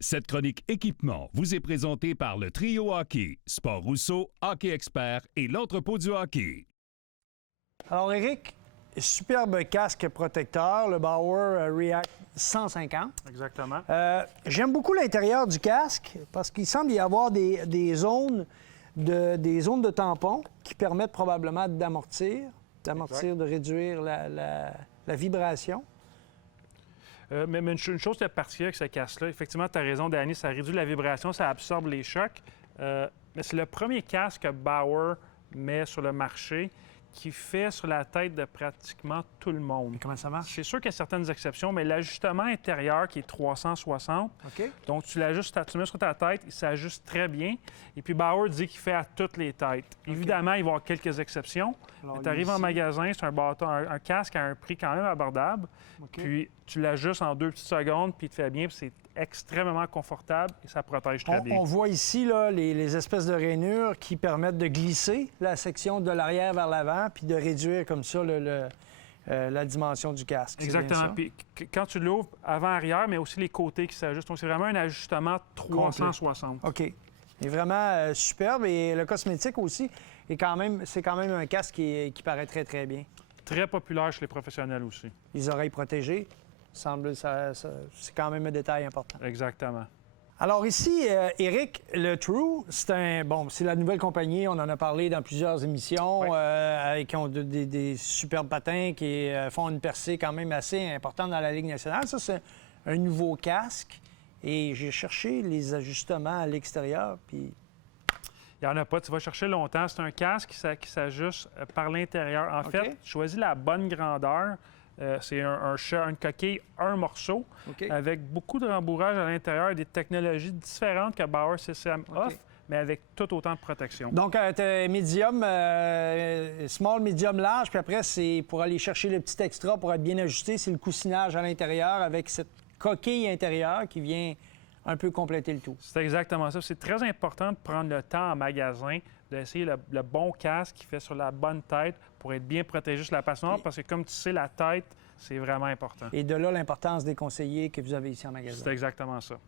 Cette chronique équipement vous est présentée par le Trio Hockey, Sport Rousseau, Hockey Expert et l'entrepôt du hockey. Alors, Éric, superbe casque protecteur, le Bauer React 150. Exactement. J'aime beaucoup l'intérieur du casque parce qu'il semble y avoir des zones de tampons qui permettent probablement d'amortir, de réduire la vibration. Mais une chose qui est particulière avec ce casque-là, effectivement, tu as raison, Danny, ça réduit la vibration, ça absorbe les chocs. Mais c'est le premier casque que Bauer met sur le marché qui fait sur la tête de pratiquement tout le monde. Mais comment ça marche? C'est sûr qu'il y a certaines exceptions, mais l'ajustement intérieur qui est 360, OK. donc tu l'ajustes, tu mets sur ta tête, il s'ajuste très bien. Et puis Bauer dit qu'il fait à toutes les têtes. OK. Évidemment, il va y avoir quelques exceptions. Tu arrives en magasin, c'est un casque à un prix quand même abordable. OK. Puis tu l'ajustes en 2 petites secondes, puis il te fait bien, puis c'est extrêmement confortable et ça protège très bien. On voit ici là, les espèces de rainures qui permettent de glisser la section de l'arrière vers l'avant puis de réduire comme ça la dimension du casque. Exactement. Puis quand tu l'ouvres avant-arrière, mais aussi les côtés qui s'ajustent. Donc c'est vraiment un ajustement 360. OK. Il est vraiment superbe et le cosmétique aussi, c'est quand même un casque qui paraît très, très bien. Très populaire chez les professionnels aussi. Les oreilles protégées, c'est quand même un détail important. Exactement. Alors ici, Éric, le True, c'est la nouvelle compagnie, on en a parlé dans plusieurs émissions, qui ont des superbes patins qui font une percée quand même assez importante dans la Ligue nationale. Ça, c'est un nouveau casque et j'ai cherché les ajustements à l'extérieur, puis... Il n'y en a pas. Tu vas chercher longtemps. C'est un casque qui s'ajuste par l'intérieur. En fait, tu choisis la bonne grandeur. C'est une coquille, un morceau, avec beaucoup de rembourrage à l'intérieur et des technologies différentes que Bauer CCM offre, mais avec tout autant de protection. Donc, tu as medium, small, medium, large, puis après, c'est pour aller chercher le petit extra pour être bien ajusté, c'est le coussinage à l'intérieur avec cette coquille intérieure qui vient un peu compléter le tout. C'est exactement ça. C'est très important de prendre le temps en magasin, d'essayer le bon casque qui fait sur la bonne tête pour être bien protégé sur la patinoire, parce que comme tu sais, la tête, c'est vraiment important. Et de là, l'importance des conseillers que vous avez ici en magasin. C'est exactement ça.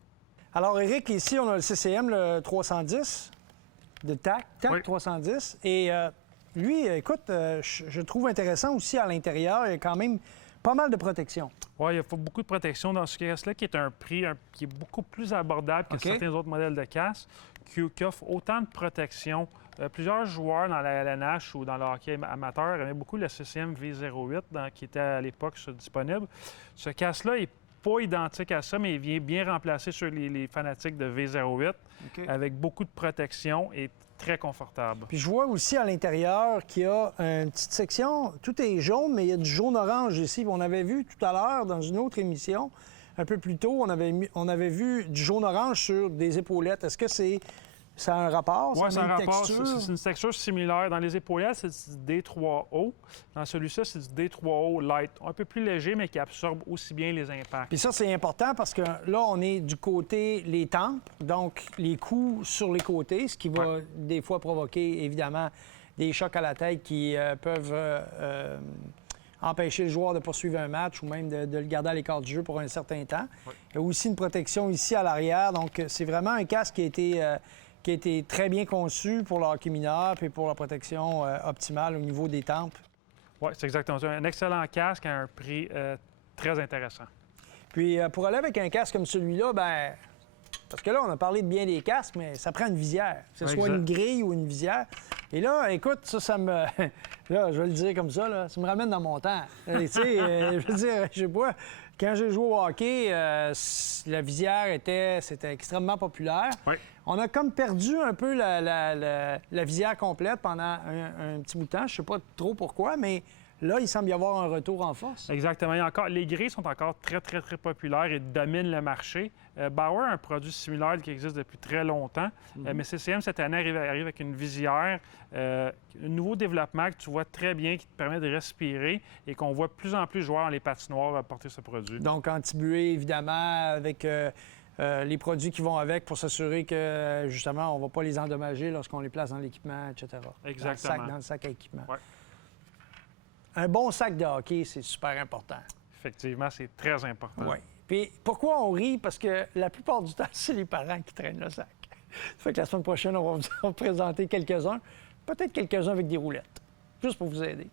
Alors, Éric, ici, on a le CCM, le 310, de TAC 310. Et lui, écoute, je trouve intéressant aussi à l'intérieur, il y a quand même pas mal de protection. Oui, il y a beaucoup de protection dans ce casque-là, qui est un prix qui est beaucoup plus abordable que certains autres modèles de casque, qui offre autant de protection. Plusieurs joueurs dans la LNH ou dans le hockey amateur aimaient beaucoup le CCM V08 qui était à l'époque disponible. Ce casque-là n'est pas identique à ça, mais il vient bien remplacer sur les fanatiques de V08 avec beaucoup de protection et très confortable. Puis je vois aussi à l'intérieur qu'il y a une petite section, tout est jaune, mais il y a du jaune-orange ici. On avait vu tout à l'heure dans une autre émission, un peu plus tôt, on avait vu du jaune-orange sur des épaulettes. Est-ce que ça a un rapport? Oui, c'est un rapport. Texture? C'est une texture similaire. Dans les épaulettes, c'est du D3O. Dans celui-ci, c'est du D3O Light. Un peu plus léger, mais qui absorbe aussi bien les impacts. Puis ça, c'est important parce que là, on est du côté les tempes, donc les coups sur les côtés, ce qui va des fois provoquer, évidemment, des chocs à la tête qui peuvent empêcher le joueur de poursuivre un match ou même de le garder à l'écart du jeu pour un certain temps. Il y a aussi une protection ici à l'arrière. Donc, c'est vraiment un casque qui a été très bien conçu pour le hockey mineur et pour la protection optimale au niveau des tempes. Oui, c'est exactement ça. Un excellent casque à un prix très intéressant. Puis, pour aller avec un casque comme celui-là, bien, parce que là, on a parlé de bien des casques, mais ça prend une visière, que ce soit une grille ou une visière. Et là, écoute, ça me... Là, je vais le dire comme ça, là, ça me ramène dans mon temps. Tu sais, je veux dire, je sais pas, quand j'ai joué au hockey, la visière c'était extrêmement populaire. Oui. On a comme perdu un peu la visière complète pendant un petit bout de temps. Je sais pas trop pourquoi, mais là, il semble y avoir un retour en force. Exactement. Les grilles sont encore très, très, très populaires et dominent le marché. Bauer a un produit similaire qui existe depuis très longtemps, mais CCM, cette année, arrive avec une visière, un nouveau développement que tu vois très bien, qui te permet de respirer et qu'on voit de plus en plus de joueurs dans les patinoires porter ce produit. Donc, anti-buée, évidemment, avec les produits qui vont avec pour s'assurer que, justement, on ne va pas les endommager lorsqu'on les place dans l'équipement, etc. Exactement. Dans le sac à équipement. Ouais. Un bon sac de hockey, c'est super important. Effectivement, c'est très important. Oui. Puis pourquoi on rit? Parce que la plupart du temps, c'est les parents qui traînent le sac. Ça fait que la semaine prochaine, on va vous en présenter quelques-uns. Peut-être quelques-uns avec des roulettes. Juste pour vous aider.